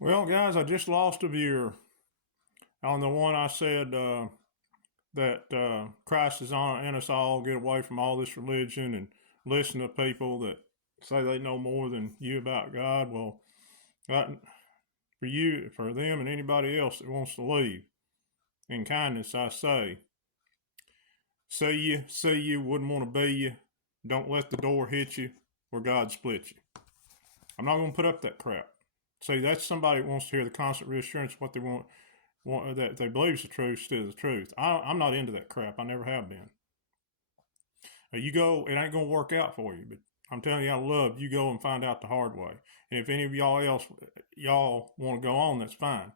Well, guys, I just lost a viewer on the one I said that Christ is on in us all. Get away from all this religion and listen to people that say they know more than you about God. Well, that, for you, for them, and anybody else that wants to leave, in kindness, I say, see you, wouldn't want to be you. Don't let the door hit you or God split you. I'm not going to put up that crap. See, that's somebody that wants to hear the constant reassurance of what they want that they believe is the truth, still the truth. I'm not into that crap. I never have been. You go, it ain't gonna work out for you. But I'm telling you, I love you. Go and find out the hard way. And if any of y'all want to go on, that's fine.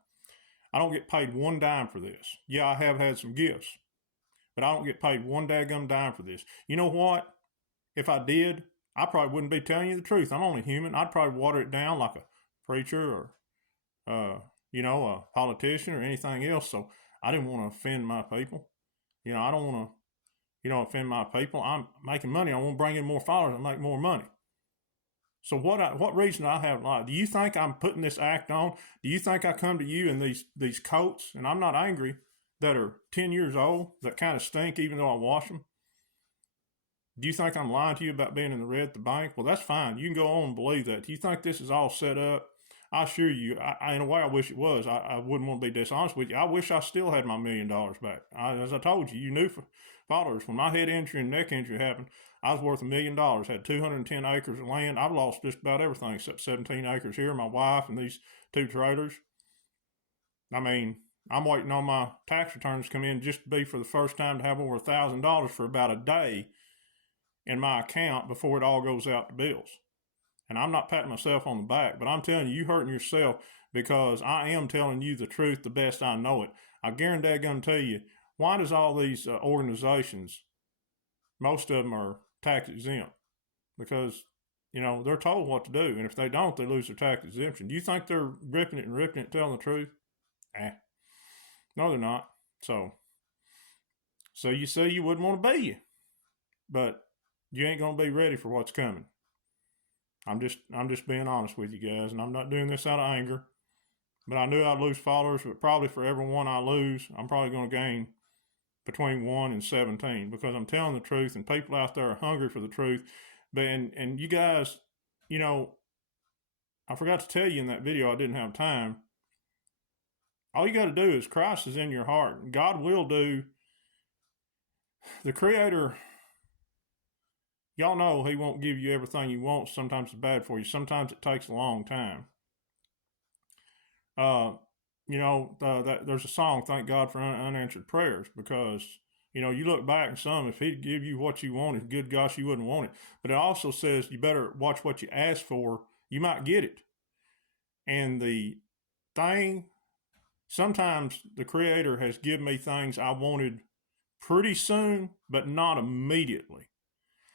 I don't get paid one dime for this. Yeah, I have had some gifts, but I don't get paid one daggum dime for this. You know what? If I did, I probably wouldn't be telling you the truth. I'm only human. I'd probably water it down like a preacher or a politician or anything else. So I didn't want to offend my people. I don't want to, offend my people. I'm making money. I want to bring in more followers and make more money. So what reason do I have to lie? Do you think I'm putting this act on? Do you think I come to you in these coats, and I'm not angry, that are 10 years old, that kind of stink even though I wash them? Do you think I'm lying to you about being in the red at the bank? Well, that's fine. You can go on and believe that. Do you think this is all set up? I assure you, in a way, I wish it was. I wouldn't want to be dishonest with you. I wish I still had my $1,000,000 back. As I told you, you knew followers. When my head injury and neck injury happened, I was worth $1,000,000. Had 210 acres of land. I've lost just about everything except 17 acres here. My wife and these 2 trailers. I mean, I'm waiting on my tax returns to come in just to be for the first time to have over $1,000 for about a day in my account before it all goes out to bills. And I'm not patting myself on the back, but I'm telling you, you're hurting yourself because I am telling you the truth the best I know it. I guarantee I'm going to tell you, why does all these organizations, most of them are tax exempt? Because, they're told what to do. And if they don't, they lose their tax exemption. Do you think they're ripping it, telling the truth? No, they're not. So you say you wouldn't want to be you, but you ain't going to be ready for what's coming. I'm just being honest with you guys, and I'm not doing this out of anger. But I knew I'd lose followers, but probably for every one I lose, I'm probably going to gain between 1 and 17 because I'm telling the truth, and people out there are hungry for the truth. But and you guys, I forgot to tell you in that video, I didn't have time. All you got to do is Christ is in your heart. God will do. The Creator. Y'all know he won't give you everything you want. Sometimes it's bad for you. Sometimes it takes a long time. There's a song, Thank God for Unanswered Prayers, because, you look back and if he'd give you what you wanted, good gosh, you wouldn't want it. But it also says you better watch what you ask for. You might get it. And the thing, sometimes the Creator has given me things I wanted pretty soon, but not immediately.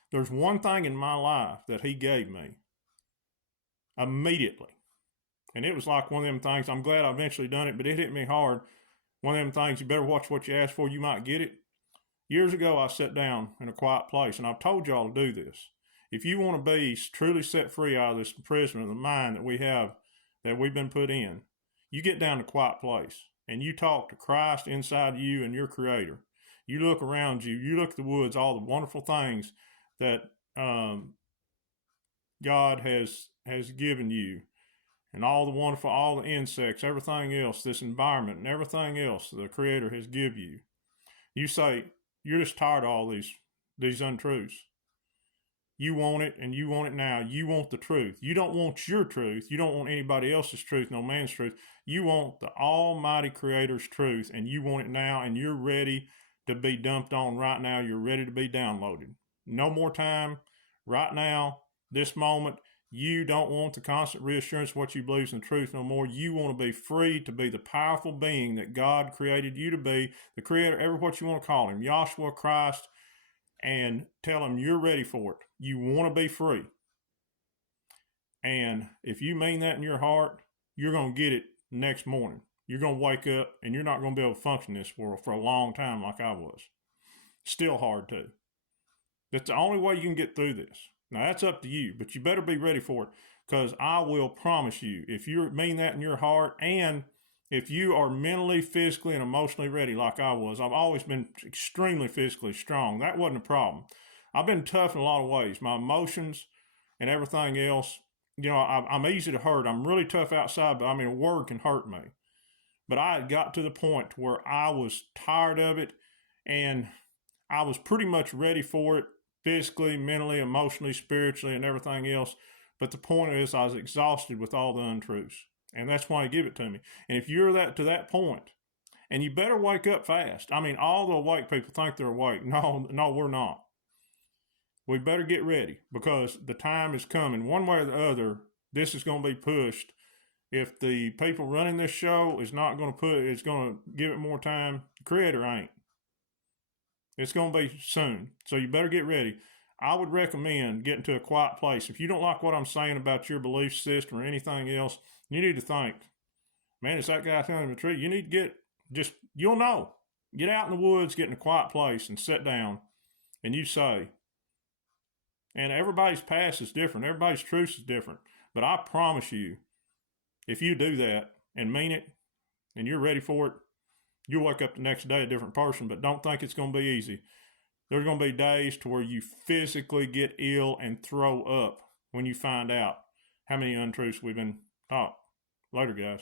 There's one thing in my life that he gave me immediately. And it was like one of them things, I'm glad I eventually done it, but it hit me hard. One of them things, you better watch what you ask for, you might get it. Years ago, I sat down in a quiet place, and I've told y'all to do this. If you want to be truly set free out of this imprisonment of the mind that we've been put in, you get down to a quiet place, and you talk to Christ inside you and your Creator. You look around you, you look at the woods, all the wonderful things that God has given you, and all the insects, everything else, this environment and everything else the Creator has given you. You say, you're just tired of all these untruths. You want it, and you want it now. You want the truth. You don't want your truth. You don't want anybody else's truth, no man's truth. You want the Almighty Creator's truth, and you want it now, and you're ready to be dumped on right now. You're ready to be downloaded. No more time. Right now, this moment, you don't want the constant reassurance of what you believe is the truth no more. You want to be free to be the powerful being that God created you to be, the Creator, ever what you want to call him, Yahshua, Christ, and tell him you're ready for it. You want to be free. And if you mean that in your heart, you're going to get it next morning. You're going to wake up, and you're not going to be able to function in this world for a long time like I was. Still hard too. That's the only way you can get through this. Now, that's up to you, but you better be ready for it. because I will promise you, if you mean that in your heart, and if you are mentally, physically, and emotionally ready like I was, I've always been extremely physically strong. That wasn't a problem. I've been tough in a lot of ways. My emotions and everything else, you know, I'm easy to hurt. I'm really tough outside, but I mean, a word can hurt me. But I had got to the point where I was tired of it, and I was pretty much ready for it physically, mentally, emotionally, spiritually, and everything else. But the point is, I was exhausted with all the untruths. And that's why he give it to me. And if you're to that point, and you better wake up fast. I mean, all the awake people think they're awake. No, we're not. We better get ready because the time is coming. One way or the other, this is going to be pushed. If the people running this show is not going to it's going to give it more time, the creator ain't. It's going to be soon. So you better get ready. I would recommend getting to a quiet place. If you don't like what I'm saying about your belief system or anything else, you need to think, man, is that guy telling the truth? You need to you'll know. Get out in the woods, get in a quiet place and sit down and you say, and everybody's past is different. Everybody's truth is different. But I promise you, if you do that and mean it and you're ready for it, you'll wake up the next day a different person, but don't think it's going to be easy. There's going to be days to where you physically get ill and throw up when you find out how many untruths we've been taught. Later, guys.